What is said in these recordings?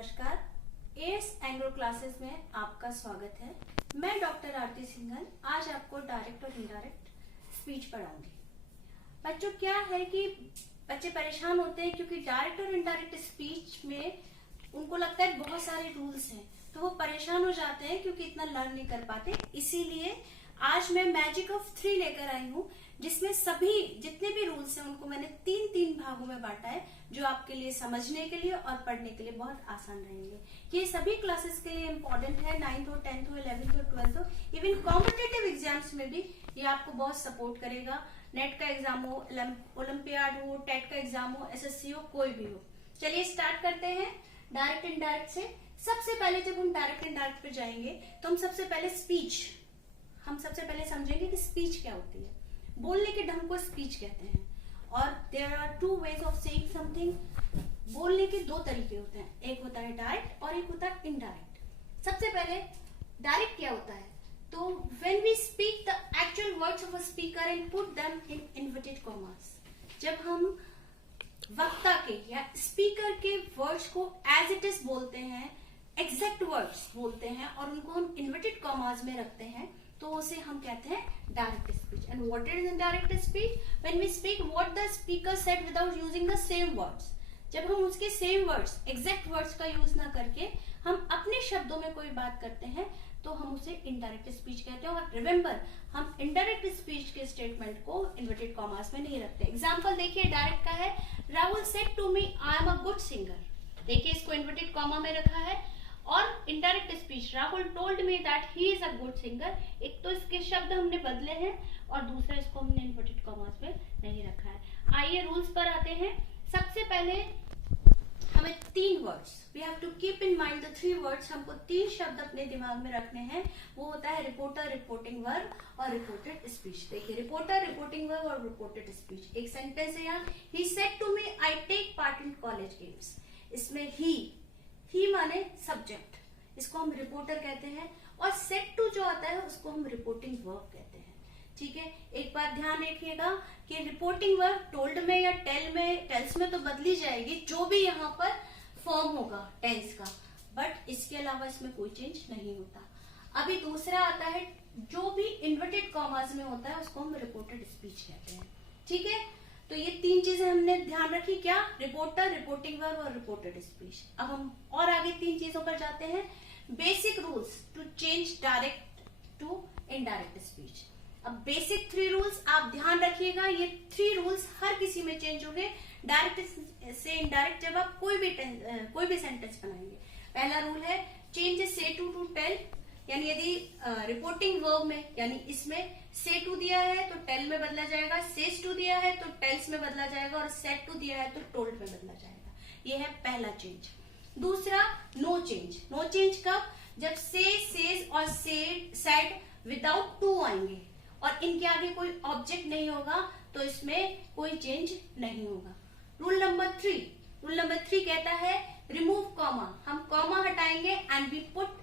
नमस्कार। As Anglo classes में आपका स्वागत है। मैं डॉक्टर आरती सिंघल आज आपको डायरेक्ट और इनडायरेक्ट स्पीच पढ़ाऊंगी। बच्चों, क्या है कि बच्चे परेशान होते हैं क्योंकि डायरेक्ट और इनडायरेक्ट स्पीच में उनको लगता है बहुत सारे रूल्स हैं, तो वो परेशान हो जाते हैं क्योंकि इतना लर्न नहीं कर पाते। इसीलिए आज मैं मैजिक ऑफ 3 लेकर आई हूँ, जिसमें सभी जितने भी रूल्स हैं उनको मैंने 3 भागों में बांटा है, जो आपके लिए समझने के लिए और पढ़ने के लिए बहुत आसान रहेंगे। ये सभी क्लासेस के लिए इम्पोर्टेंट है, 9th हो, 10th हो, 11th हो, 12th हो, इवन कॉम्पिटेटिव एग्जाम्स में भी ये आपको बहुत सपोर्ट करेगा। नेट का एग्जाम हो, ओलंपियाड हो, टेट का एग्जाम हो, एसएससी हो, कोई भी हो। चलिए स्टार्ट करते हैं डायरेक्ट इनडायरेक्ट से। सबसे पहले जब हम डायरेक्ट इनडायरेक्ट पे जाएंगे तो हम सबसे पहले समझेंगे कि स्पीच क्या होती है। बोलने के ढंग को स्पीच कहते हैं, और there are 2 ways of saying something. बोलने के 2 तरीके होते हैं, एक होता है डायरेक्ट और एक होता है इनडायरेक्ट। सबसे पहले डायरेक्ट क्या होता है, तो when we speak the actual words of a speaker and put them in inverted commas. जब हम वक्ता के या स्पीकर के वर्ड्स को एज इट इज बोलते हैं, एग्जैक्ट वर्ड्स बोलते हैं और उनको हम इन्वर्टेड कॉमास में रखते हैं, तो उसे हम कहते हैं direct speech. And what is indirect speech? When we speak what the speaker said without using the same words. जब हम उसके सेम वर्ड्स, एग्जैक्ट वर्ड्स का यूज ना करके हम अपने शब्दों में कोई बात करते हैं, तो हम उसे इनडायरेक्ट स्पीच कहते हैं। और रिमेंबर, हम इनडायरेक्ट स्पीच के स्टेटमेंट को इन्वर्टेड कॉमास में नहीं रखते। एग्जाम्पल देखिए, डायरेक्ट का है, Rahul said to me I am a good singer. देखिए, इसको इन्वर्टेड कॉमा में रखा है। और indirect speech, Rahul told me that he is a good singer. एक तो इसके शब्द हमने बदले हैं और दूसरा इसको हमने इन्वर्टेड कॉमास में नहीं रखा है। आइए रूल्स पर आते हैं। सबसे पहले हमें 3 words, we have to keep in mind the 3 words. हमको 3 शब्द अपने दिमाग में रखने हैं। वो होता है रिपोर्टर, रिपोर्टिंग वर्ब और रिपोर्टेड स्पीच। देखिए, रिपोर्टर, रिपोर्टिंग वर्ब और रिपोर्टेड स्पीच। एक सेंटेंस है यहाँ, he said to me I take part in college games. इसमें ही माने सब्जेक्ट, इसको हम रिपोर्टर कहते हैं, और सेड टू जो आता है उसको हम रिपोर्टिंग वर्ब कहते हैं। ठीक है, एक बात ध्यान रखिएगा कि रिपोर्टिंग वर्ब टोल्ड में या टेल्स में तो बदली जाएगी, जो भी यहाँ पर फॉर्म होगा टेंस का, बट इसके अलावा इसमें कोई चेंज नहीं होता। अभी दूसरा आता है, जो भी इन्वर्टेड कॉमास में होता है उसको हम रिपोर्टेड स्पीच कहते हैं। ठीक है, तो ये 3 चीजें हमने ध्यान रखी, क्या? रिपोर्टर, रिपोर्टिंग वर्ब और रिपोर्टेड स्पीच। अब हम और आगे 3 चीजों पर जाते हैं। Basic rules to change direct to indirect speech. अब बेसिक 3 रूल्स आप ध्यान रखिएगा। ये 3 रूल्स हर किसी में चेंज होंगे डायरेक्ट से इनडायरेक्ट, जब आप कोई भी सेंटेंस बनाएंगे। पहला रूल है चेंज से टू टेल, यानी यदि रिपोर्टिंग वर्ब में, यानी इसमें से टू दिया है तो टेल में बदला जाएगा, सेज टू दिया है तो टेल्स में बदला जाएगा, और सेड टू दिया है तो टोल्ड में बदला जाएगा। ये है पहला चेंज। दूसरा, नो चेंज। नो चेंज कब? जब से, सेज और सेड विदाउट टू आएंगे और इनके आगे कोई ऑब्जेक्ट नहीं होगा, तो इसमें कोई चेंज नहीं होगा। रूल नंबर 3 कहता है रिमूव कॉमा। हम कॉमा हटाएंगे and we put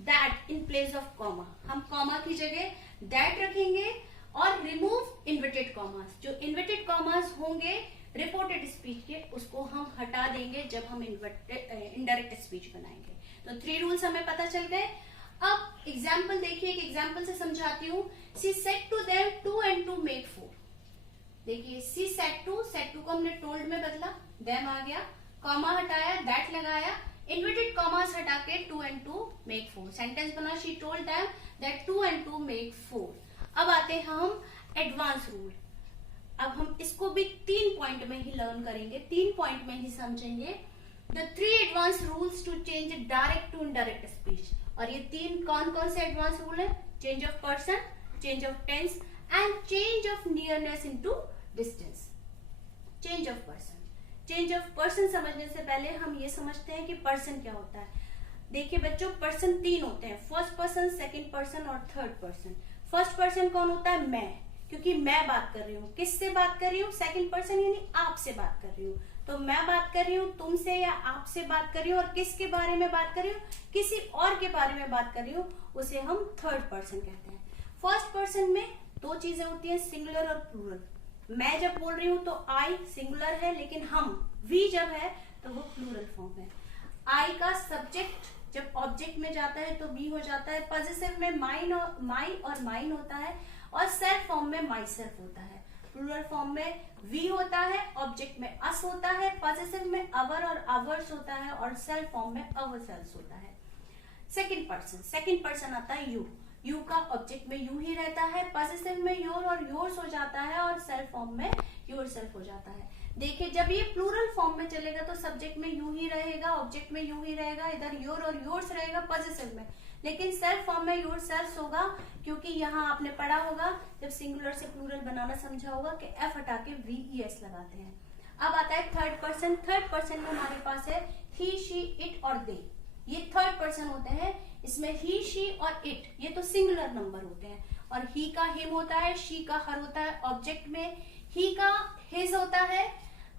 that in place of comma. हम कॉमा की जगह दैट रखेंगे और रिमूव इन्वर्टेड कॉमास। जो इन्वर्टेड कॉमास होंगे रिपोर्टेड स्पीच के, उसको हम हटा देंगे जब हम इनडायरेक्ट स्पीच बनाएंगे। तो 3 रूल्स हमें पता चल गए। अब एग्जाम्पल देखिए, एक एग्जाम्पल से समझाती हूँ। She said to them 2 and 2 make 4। देखिए, सी सेड टू को हमने टोल्ड में बदला, देम आ गया, कॉमा हटाया, दैट लगाया, इन्वर्टेड कॉमास हटा के 2 and 2 make 4। सेंटेंस बना, she told them that 2 and 2 make 4। अब आते हैं हम एडवांस रूल। अब हम इसको भी 3 पॉइंट में ही लर्न करेंगे, 3 पॉइंट में ही समझेंगे। The 3 advance rules to change direct to indirect speech. और ये 3 कौन से एडवांस रूल है? Change of person, change of tense and change of nearness into distance. Change of person समझने से पहले हम ये समझते हैं कि पर्सन क्या होता है। देखिए बच्चों, पर्सन 3 होते हैं, फर्स्ट पर्सन, सेकंड पर्सन और थर्ड पर्सन। फर्स्ट पर्सन कौन होता है? मैं, क्योंकि मैं बात कर रही हूँ। किससे बात कर रही हूँ? सेकंड पर्सन यानी आपसे बात कर रही हूँ। तो मैं बात कर रही हूँ तुमसे या आपसे बात कर रही हूँ, और किसके बारे में बात कर रही हूँ? किसी और के बारे में बात कर रही हूँ, उसे हम थर्ड पर्सन कहते हैं। फर्स्ट पर्सन में 2 चीजें होती हैं, सिंगुलर और प्लूरल। मैं जब बोल रही हूँ तो आई सिंगुलर है, लेकिन हम, वी जब है तो वो प्लूरल फॉर्म है। आई का सब्जेक्ट जब ऑब्जेक्ट में जाता है तो बी हो जाता है, पॉजिटिव में माइन और माइन होता है, और सेल्फ फॉर्म में माई सेल्फ होता है, प्लूरल फॉर्म में वी होता है, ऑब्जेक्ट में अस होता है, पॉजिटिव में अवर और अवर्स होता है, और सेल्फ फॉर्म में अवर सेल्स होता है। सेकंड पर्सन आता है यू। यू का ऑब्जेक्ट में यू ही रहता है, पॉजिटिव में योर और योर्स हो जाता है, और सेल्फ फॉर्म में योर सेल्फ हो जाता है। देखिए जब ये प्लूरल फॉर्म में चलेगा तो सब्जेक्ट में यू ही रहेगा, ऑब्जेक्ट में यू ही रहेगा, इधर योर और योर्स रहेगा पॉजिटिव में, लेकिन सेल्फ फॉर्म में योर सेल्फ होगा, क्योंकि यहाँ आपने पढ़ा होगा जब सिंगुलर से प्लूरल बनाना समझा होगा कि एफ हटा के वीईएस लगाते हैं। अब आता है थर्ड पर्सन में हमारे पास है ही, शी, इट और दे। ये थर्ड पर्सन होते हैं, इसमें ही, शी और इट ये तो सिंगुलर नंबर होते हैं, और ही का हिम होता है, शी का हर होता है ऑब्जेक्ट में, ही का हिज होता है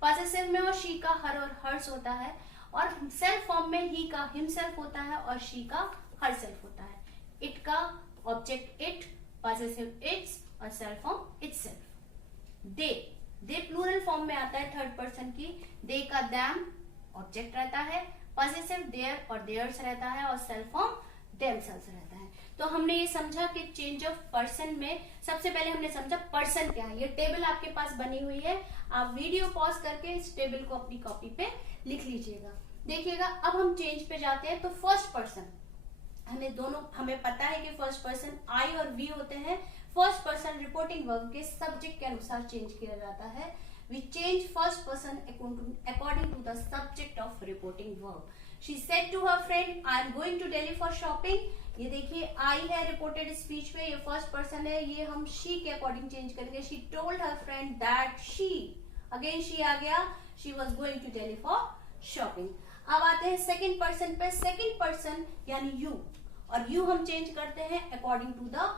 पॉसेसिव में, और शी का हर और हर्स होता है, और सेल्फ फॉर्म में ही का हिमसेल्फ होता है और शी का हर सेल्फ होता है। इट का ऑब्जेक्ट इट, पॉसेसिव इट्स, और self form itself. They plural form में आता है थर्ड पर्सन की, दे का दैम ऑब्जेक्ट रहता है, पॉसेसिव देयर और देयर्स रहता है, और सेल्फ फॉर्म देमसेल्व्स रहता है। तो हमने ये समझा कि चेंज ऑफ पर्सन में सबसे पहले हमने समझा पर्सन क्या है। ये टेबल आपके पास बनी हुई है, आप वीडियो पॉज करके इस टेबल को अपनी कॉपी पे लिख लीजिएगा। देखिएगा अब हम चेंज पे जाते हैं। तो फर्स्ट पर्सन हमें पता है कि फर्स्ट पर्सन आई और वी होते हैं। फर्स्ट पर्सन रिपोर्टिंग वर्ब के सब्जेक्ट के अनुसार चेंज किया जाता है। We change first person according to the subject of reporting verb. She said to her friend I am going to Delhi for shopping. ये देखिए आई है रिपोर्टेड स्पीच में, ये फर्स्ट पर्सन है, ये हम शी के अकॉर्डिंग चेंज करेंगे। She told her friend that she, again she आ गया, she was going to Delhi for shopping. अब आते हैं सेकेंड पर्सन पे। सेकेंड पर्सन यानी यू, और यू हम चेंज करते हैं according to the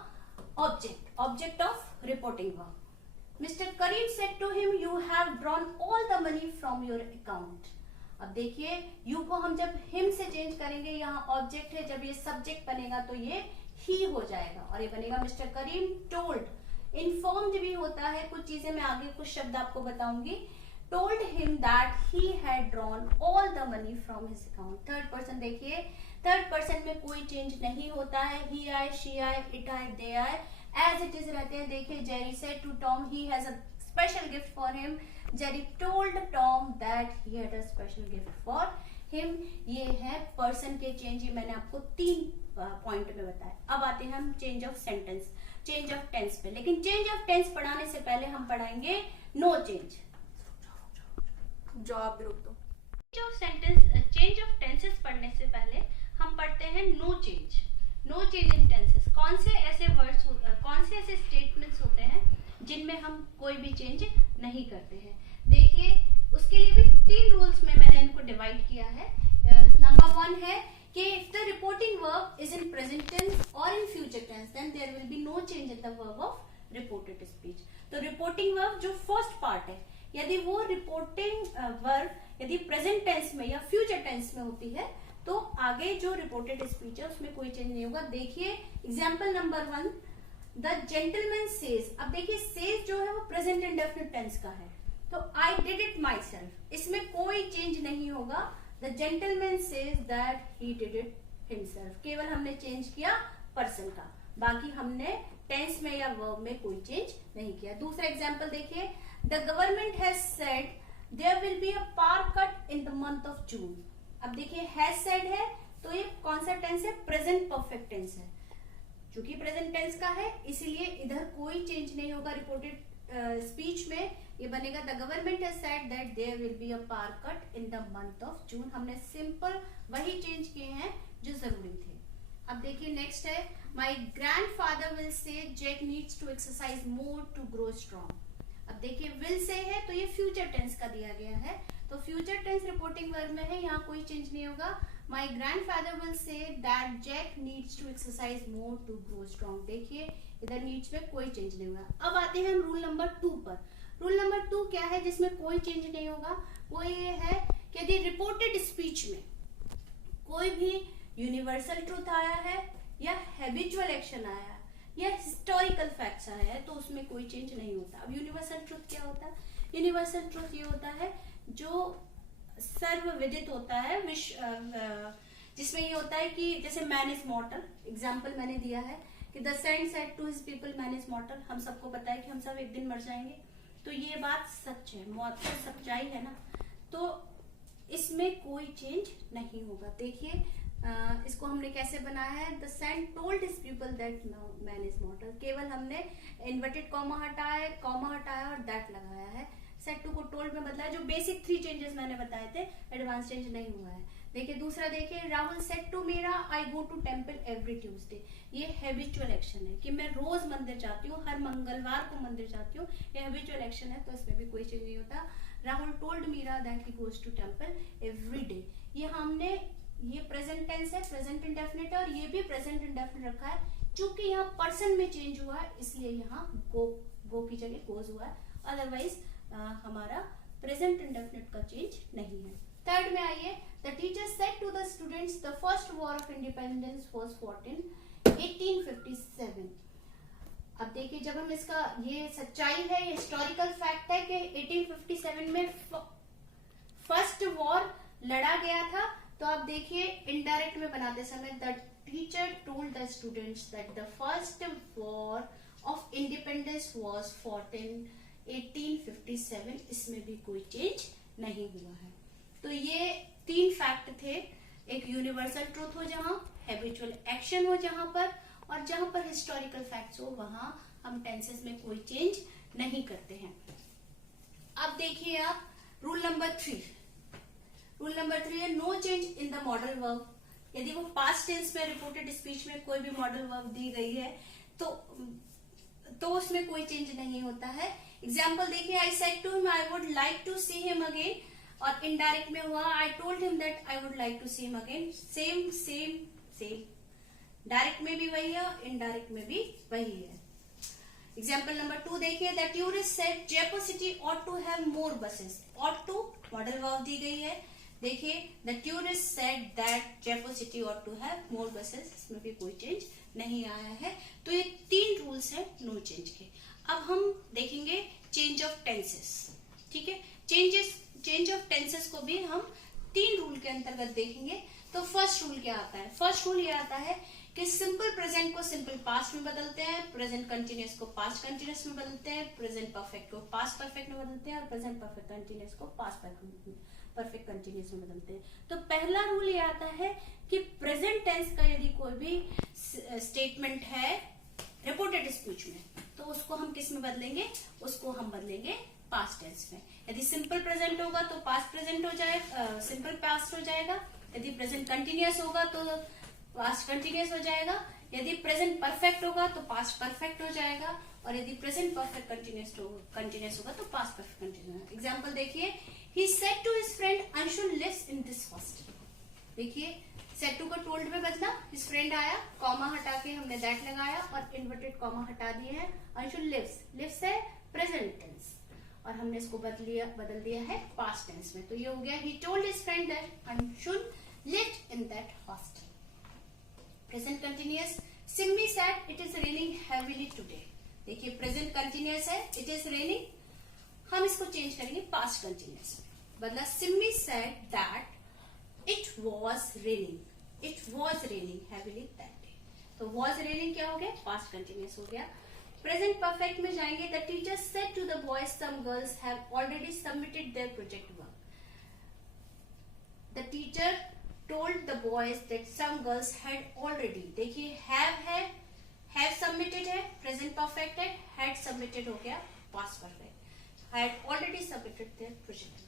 object of reporting verb. Mister Karim said to him you have drawn all the money from your account. अब देखिए यू को हम जब हिम से चेंज करेंगे, यहाँ ऑब्जेक्ट है, जब ये सब्जेक्ट बनेगा तो ये ही हो जाएगा, और ये बनेगा मिस्टर करीम टोल्ड। इन्फॉर्म्ड भी होता है, कुछ चीजें मैं आगे कुछ शब्द आपको बताऊंगी। Told him that he had drawn all the money from his account. Third person देखिए, थर्ड पर्सन में कोई चेंज नहीं होता है, ही आए, शी आए, इट आए, दे आए, एज इट इज रहते हैं। देखिए Jerry said to Tom he has a special gift for him. Jerry told Tom that he had a special gift for him. ये है पर्सन के चेंज, ये मैंने आपको 3 पॉइंट में बताया। अब आते हैं हम change of sentence, change of tense पे। लेकिन चेंज ऑफ टेंस पढ़ाने से पहले हम पढ़ाएंगे नो चेंज। जॉब रोक दो। चेंज ऑफ टेंसेस पढ़ने से पहले हम पढ़ते हैं no change. No change in tenses. कौन से ऐसे वर्ड्स, कौन से ऐसे स्टेटमेंट्स होते हैं जिनमें हम कोई भी चेंज नहीं करते हैं। देखिए उसके लिए भी 3 रूल्स में मैंने इनको डिवाइड किया है। नंबर 1 है कि if the reporting verb is in present tense और in future tense then there will be no change in the verb of reported speech. तो रिपोर्टिंग वर्ब जो फर्स्ट पार्ट है, यदि वो रिपोर्टिंग वर्ब यदि प्रेजेंट टेंस में या future tense में होती है तो आगे जो रिपोर्टेड स्पीच है उसमें कोई चेंज नहीं होगा। देखिए example number 1, the gentleman says. अब देखिए सेज जो है वो प्रेजेंट इंडेफिनिट टेंस का है, तो I did it my self, इसमें कोई चेंज नहीं होगा। The gentleman says that he did it himself, केवल हमने चेंज किया पर्सन का, बाकी हमने टेंस में या वर्ब में कोई चेंज नहीं किया। दूसरा एग्जाम्पल देखिए, the government has said there will be a power cut in the month of June. अब देखिए हैज सेड है तो ये कौन सा टेंस है, प्रेजेंट परफेक्ट टेंस है। चूंकि प्रेजेंट टेंस का है इसलिए इधर कोई चेंज नहीं होगा रिपोर्टेड स्पीच में। ये बनेगा the government has said that there will be a power cut in the month of June. हमने सिंपल वही चेंज किए हैं जो जरूरी थे। अब देखिए नेक्स्ट है, my grandfather will say Jack needs to exercise more to grow strong. अब देखिए विल से है तो ये फ्यूचर टेंस का दिया गया है, तो फ्यूचर टेंस रिपोर्टिंग वर्ब में है, यहाँ कोई चेंज नहीं होगा। My grandfather will say that Jack needs to exercise more to grow strong. देखिए इधर नीड्स में कोई चेंज नहीं होगा। अब आते हैं हम रूल नंबर 2 पर। रूल नंबर 2 क्या है जिसमें कोई चेंज नहीं होगा, वो ये है कि यदि रिपोर्टेड स्पीच में कोई भी यूनिवर्सल ट्रूथ आया है या हैबिचुअल एक्शन आया है या हिस्टोरिकल फैक्ट्स आया है तो उसमें कोई चेंज नहीं होता। अब यूनिवर्सल ट्रूथ क्या होता है, यूनिवर्सल ट्रूथ ये होता है जो सर्वविदित होता है, जिसमें ये होता है कि जैसे मैन इज मॉर्टल, एग्जाम्पल मैंने दिया है कि the saint said to his people man is mortal, हम सबको पता है कि हम सब एक दिन मर जाएंगे, तो ये बात सच है, मौत तो सच्चाई है ना, तो इसमें कोई चेंज नहीं होगा। देखिए इसको हमने कैसे बनाया है, the saint told his people that man is mortal, केवल हमने इन्वर्टेड कॉमा हटाया और दैट लगाया है, सेट टू को टोल्ड में बदला है, जो बेसिक 3 चेंजेस मैंने बताए थे, एडवांस चेंज नहीं हुआ है। देखिए दूसरा, देखिए Rahul said to Meera I go to temple every Tuesday, ये हैबिचुअल एक्शन है कि मैं रोज मंदिर जाती हूँ, हर मंगलवार को मंदिर जाती हूँ, ये हैबिचुअल एक्शन है, तो इसमें भी कोई चेंज नहीं होता। Rahul told Meera that he goes to temple every day, ये हमने, ये प्रेजेंट टेंस है, प्रेजेंट इंडेफिनिट है, और ये भी प्रेजेंट इंडेफिनिट रखा है, चूंकि यहाँ पर्सन में चेंज हुआ है इसलिए यहाँ गो की जगह गोज हुआ है, अदरवाइज हमारा प्रेजेंट इंडेफिनिट का चेंज नहीं है। थर्ड में आइए, the teacher said to the students the first war of independence was fought in 1857। अब देखिए जब हम इसका, ये सच्चाई है, ये हिस्टोरिकल फैक्ट है कि 1857 में फर्स्ट वॉर लड़ा गया था, तो आप देखिए इनडायरेक्ट में बनाते समय the teacher told the students that the first war of independence was fought in 1857, इसमें भी कोई चेंज नहीं हुआ है। तो ये 3 फैक्ट थे, एक यूनिवर्सल ट्रूथ हो जहां, हैबिचुअल एक्शन हो जहां पर, और जहां पर हिस्टोरिकल फैक्ट्स हो वहां हम टेंसेस में कोई चेंज नहीं करते हैं। अब देखिए आप रूल नंबर 3 है no change in the modal verb, यदि वो पास्ट टेंस में रिपोर्टेड स्पीच में कोई भी मॉडल वर्ब दी गई है तो उसमें कोई चेंज नहीं होता है। एग्जाम्पल देखिए, I said to him I would like to see him again, और इनडायरेक्ट में हुआ I told him that I would like to see him again, same, direct में भी वही है, इनडायरेक्ट में भी वही है। एग्जाम्पल नंबर 2 देखिए, the tourist said Jaipur city ought to have more buses, ought to modal verb दी गई है, देखिए the tourist said that Jaipur city ought to have more buses, इसमें भी कोई चेंज नहीं आया है। तो ये 3 रूल्स हैं नो चेंज के। अब हम देखेंगे चेंज ऑफ टेंसेस, ठीक है, चेंज ऑफ टेंसेस को भी हम 3 रूल के अंतर्गत देखेंगे। तो फर्स्ट रूल क्या आता है, फर्स्ट रूल ये आता है कि सिंपल प्रेजेंट को सिंपल पास्ट में बदलते हैं, प्रेजेंट कंटिन्यूअस को पास्ट कंटिन्यूअस में बदलते हैं, प्रेजेंट परफेक्ट को पास्ट परफेक्ट में बदलते हैं, और प्रेजेंट परफेक्ट कंटिन्यूअस को पास्ट परफेक्ट कंटिन्यूअस में बदलते हैं। तो पहला रूल ये आता है कि प्रेजेंट टेंस का यदि कोई भी स्टेटमेंट है रिपोर्टेड स्पीच में, तो उसको हम किस में बदलेंगे, उसको हम बदलेंगे पास्ट टेंस में। यदि सिंपल प्रेजेंट होगा तो पास्ट प्रेजेंट हो जाएगा, सिंपल पास्ट हो जाएगा, यदि प्रेजेंट कंटिन्यूअस होगा तो पास्ट कंटिन्यूअस हो जाएगा, यदि प्रेजेंट परफेक्ट होगा तो पास्ट परफेक्ट हो जाएगा, और यदि प्रेजेंट परफेक्ट कंटिन्यूअस होगा तो पास्ट परफेक्ट कंटिन्यूअस। एग्जांपल देखिए, he said to his friend Anshul lives in this hostel, देखिए सेड टू को टोल्ड में बदला, his friend आया, कॉमा हटा के हमने दैट लगाया और इन्वर्टेड कॉमा हटा दिए हैं, अंशुल लिव्स है प्रेजेंट टेंस, और हमने इसको बदल दिया है पास्ट टेंस में, तो ये हो गया he told his friend that Anshul lived in that hostel। Present continuous, Simi said it is raining heavily today, देखिए प्रेजेंट कंटिन्यूअस है, it is raining, हम इसको चेंज करेंगे पास्ट कंटिन्यूअस में, बदला Simi said that it was raining heavily that day, तो was raining क्या हो गया, पास्ट कंटिन्यूअस हो गया। प्रेजेंट परफेक्ट में जाएंगे, the teacher said to the boys some girls have already submitted their project work, the teacher told the boys that some girls had already, देखिए have submitted है, present perfect है, had submitted हो गया past perfect, had already submitted their project।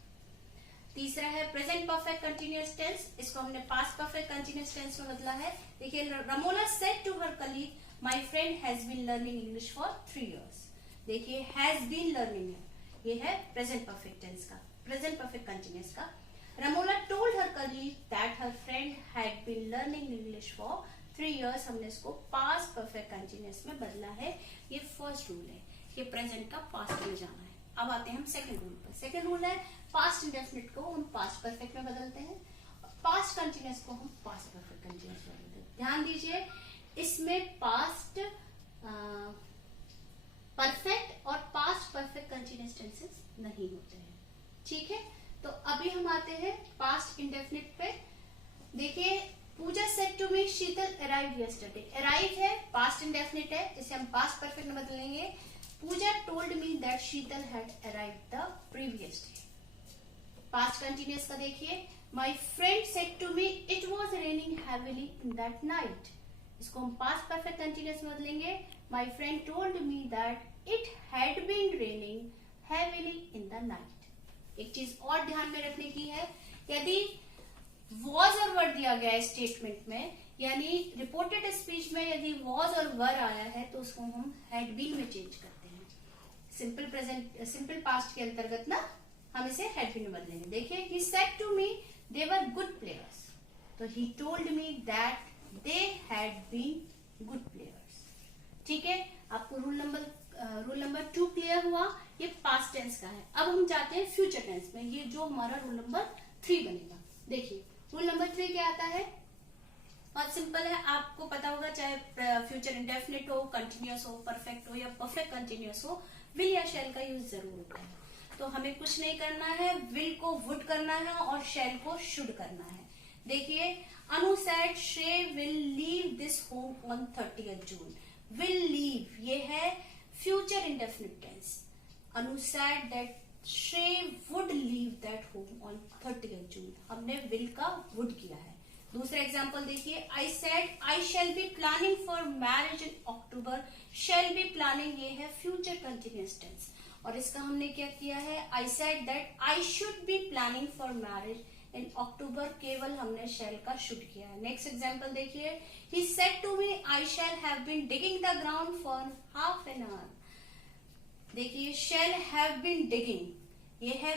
तीसरा है present perfect continuous tense, इसको हमने past perfect continuous tense में बदला है। देखिए Ramola said to her colleague my friend has been learning English for 3 years, देखिए हैज बीन लर्निंग है, ये है प्रेजेंट परफेक्ट टेंस का, प्रेजेंट परफेक्ट कंटिन्यूअस का। Ramola told her colleague that her friend had been learning English for 3 years, हमने इसको past perfect continuous में बदला है। ये फर्स्ट रूल है कि प्रेजेंट का पास्ट में जाना है। अब आते हैं हम सेकंड रूल पर। सेकंड रूल है पास्ट इंडेफिनिट को हम पास्ट परफेक्ट में बदलते हैं, पास्ट कंटिन्यूअस को हम पास्ट परफेक्ट कंटिन्यूअस में बदलते हैं। ध्यान दीजिए इसमें पास्ट परफेक्ट और पास्ट परफेक्ट कंटिन्यूअस टेंसेस नहीं होते हैं, ठीक है। तो अभी हम आते हैं पास्ट इंडेफिनिट पे। देखिए, Pooja said to me Sheetal arrived yesterday. Arrive है, पास्ट इंडेफिनिट है, इसे हम पास्ट परफेक्ट में बदलेंगे। Pooja told me that Sheetal had arrived the previous day. Past continuous का देखिए, my friend said to me it was raining heavily in that night. इसको हम पास्ट परफेक्ट कंटिन्यूअस में बदलेंगे। My friend told me that it had been raining heavily in the night. एक चीज और ध्यान में रखने की है, यदि वॉज और वर दिया गया है स्टेटमेंट में, यानी रिपोर्टेड स्पीच में यदि वॉज और वर आया है तो उसको हम हैड बीन में चेंज करते हैं। सिंपल पास्ट के अंतर्गत ना हम इसे हैड बीन में बदलेंगे। देखिए, he said to me they were good players, तो he told me that they had been good players. ठीक है, आपको रूल नंबर 2 क्लियर हुआ। ये पास्ट टेंस का है। अब हम जाते हैं फ्यूचर टेंस में, ये जो हमारा रूल नंबर 3 बनेगा। देखिए, रूल नंबर 3 क्या आता है, बहुत सिंपल है, आपको पता होगा, चाहे फ्यूचर इंडेफिनिट हो, कंटिन्यूअस हो, परफेक्ट हो या परफेक्ट कंटिन्यूअस हो, विल या शैल का यूज जरूर होता है। तो हमें कुछ नहीं करना है, विल को वुड करना है और शैल को शुड करना है। देखिए, Anu said Shreya will leave this home on 30th June. Will leave ये है future indefinite tense. Anu said that Shreya would leave that home on 30th June. हमने विल का वुड किया है। दूसरा एग्जांपल देखिए, I said I shall be planning for marriage in October. Shall be planning ये है फ्यूचर कंटिन्यूअस टेंस, और इसका हमने क्या किया है, I said that I should be planning for marriage in October, केवल हमने शैल का शुड किया है। नेक्स्ट एग्जांपल देखिए, he said to me I shall have been digging the ground for half an hour. देखिए, शैल हैव बीन डिगिंग ये है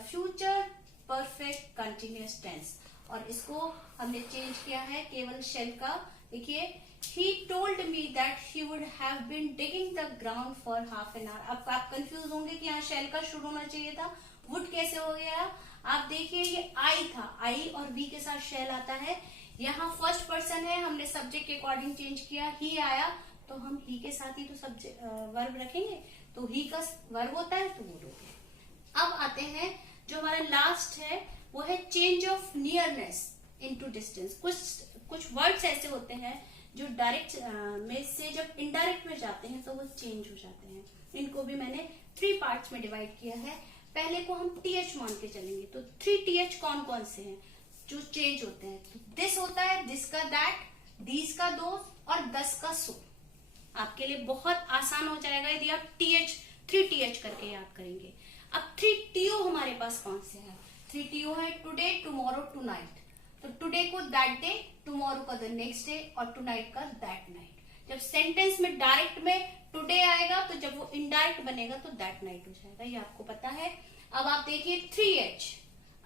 future perfect continuous tense, और इसको हमने चेंज किया है केवल शैल का। देखिए, he told me that he would have been digging the ground for half an hour। अब आप कंफ्यूज होंगे कि यहाँ शैल का शुरू होना चाहिए था, वुड कैसे हो गया। आप देखिए, ये आई था, आई और बी के साथ शैल आता है। यहाँ फर्स्ट पर्सन है, हमने सब्जेक्ट के अकॉर्डिंग चेंज किया, ही आया तो हम ही के साथ ही तो सब्जेक्ट वर्ब रखेंगे, तो ही का वर्ब होता है तो वो हो गया। अब आते हैं, जो हमारा लास्ट है वो है change of nearness into distance. कुछ वर्ड्स ऐसे होते हैं जो डायरेक्ट में से जब इनडायरेक्ट में जाते हैं तो वो चेंज हो जाते हैं। इनको भी मैंने 3 पार्ट्स में डिवाइड किया है। पहले को हम टीएच मान के चलेंगे, तो 3 टीएच कौन कौन से हैं जो चेंज होते हैं। तो दिस होता है, दिस का दैट, दीज का दोस और दस का सो। आपके लिए बहुत आसान हो जाएगा यदि आप 3 टीएच करके याद करेंगे। अब 3 टीओ हमारे पास कौन से हैं। 3 टीओ है टुडे, टुमारो, टुनाइट। तो टुडे को दैट डे, टुमारो का द नेक्स्ट डे और टुनाइट का दैट नाइट। जब सेंटेंस में डायरेक्ट में टुडे आएगा तो जब वो इनडायरेक्ट बनेगा तो दैट नाइट हो जाएगा, ये आपको पता है। अब आप देखिए 3H।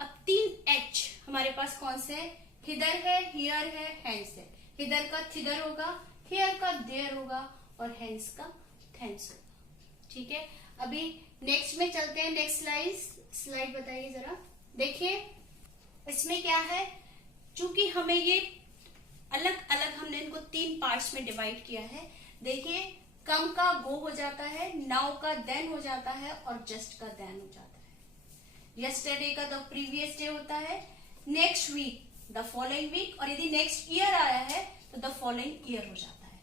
अब 3H हमारे पास कौन से है, हिदर है, हियर है, हैंस है। हिदर का थिदर होगा, हियर का देयर होगा और हैंस का थैंक्स होगा। ठीक है, अभी नेक्स्ट में चलते हैं। नेक्स्ट स्लाइड बताइए जरा। देखिए, इसमें क्या है, चूंकि हमें ये अलग अलग हमने इनको 3 पार्ट्स में डिवाइड किया है। देखिए, कम का गो हो जाता है, नाउ का देन हो जाता है और जस्ट का देन हो जाता है। यस्टरडे का द प्रीवियस डे होता है, next week the following week, और यदि नेक्स्ट ईयर आया है तो द फॉलोइंग ईयर हो जाता है।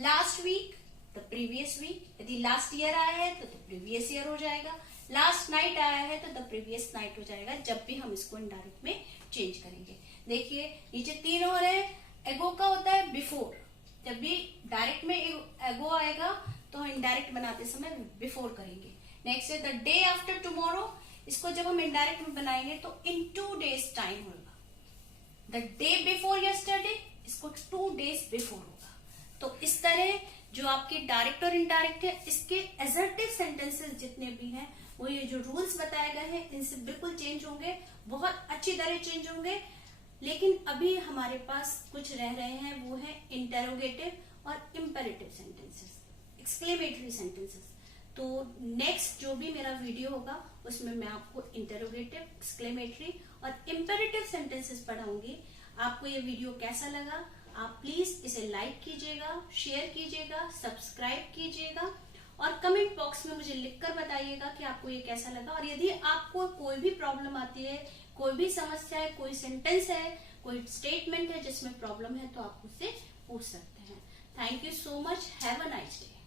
Last week the previous week, यदि लास्ट ईयर आया है तो प्रीवियस ईयर हो जाएगा। लास्ट नाइट आया है तो द प्रीवियस नाइट हो जाएगा, जब भी हम इसको इनडायरेक्ट में चेंज करेंगे। देखिए, नीचे 3 और है। एगो का होता है बिफोर, जब भी डायरेक्ट में एगो आएगा तो इनडायरेक्ट बनाते समय बिफोर करेंगे। नेक्स्ट है द डे आफ्टर टुमारो, इसको जब हम इनडायरेक्ट में बनाएंगे तो इन 2 days टाइम होगा। द डे बिफोर यस्टरडे, इसको 2 days बिफोर होगा। तो इस तरह जो आपके डायरेक्ट और इनडायरेक्ट है, इसके एजर्टिव सेंटेंसेस जितने भी हैं वो ये जो रूल्स बताए गए हैं इनसे बिल्कुल चेंज होंगे, बहुत अच्छी तरह चेंज होंगे। लेकिन अभी हमारे पास कुछ रह रहे हैं, वो है इंटेरोगेटिव और इंपेरेटिव सेंटेंसेस, एक्सक्लेमेटरी सेंटेंसेस। तो नेक्स्ट जो भी मेरा वीडियो होगा उसमें मैं आपको इंटेरोगेटिव, एक्सक्लेमेटरी और इंपेरेटिव सेंटेंसेस पढ़ाऊंगी। आपको ये वीडियो कैसा लगा, आप प्लीज इसे लाइक कीजिएगा, शेयर कीजिएगा, सब्सक्राइब कीजिएगा और कमेंट बॉक्स में मुझे लिखकर बताइएगा कि आपको ये कैसा लगा। और यदि आपको कोई भी प्रॉब्लम आती है, कोई भी समस्या है, कोई सेंटेंस है, कोई स्टेटमेंट है जिसमें प्रॉब्लम है, तो आप मुझसे पूछ सकते हैं। Thank you so much. Have a nice day.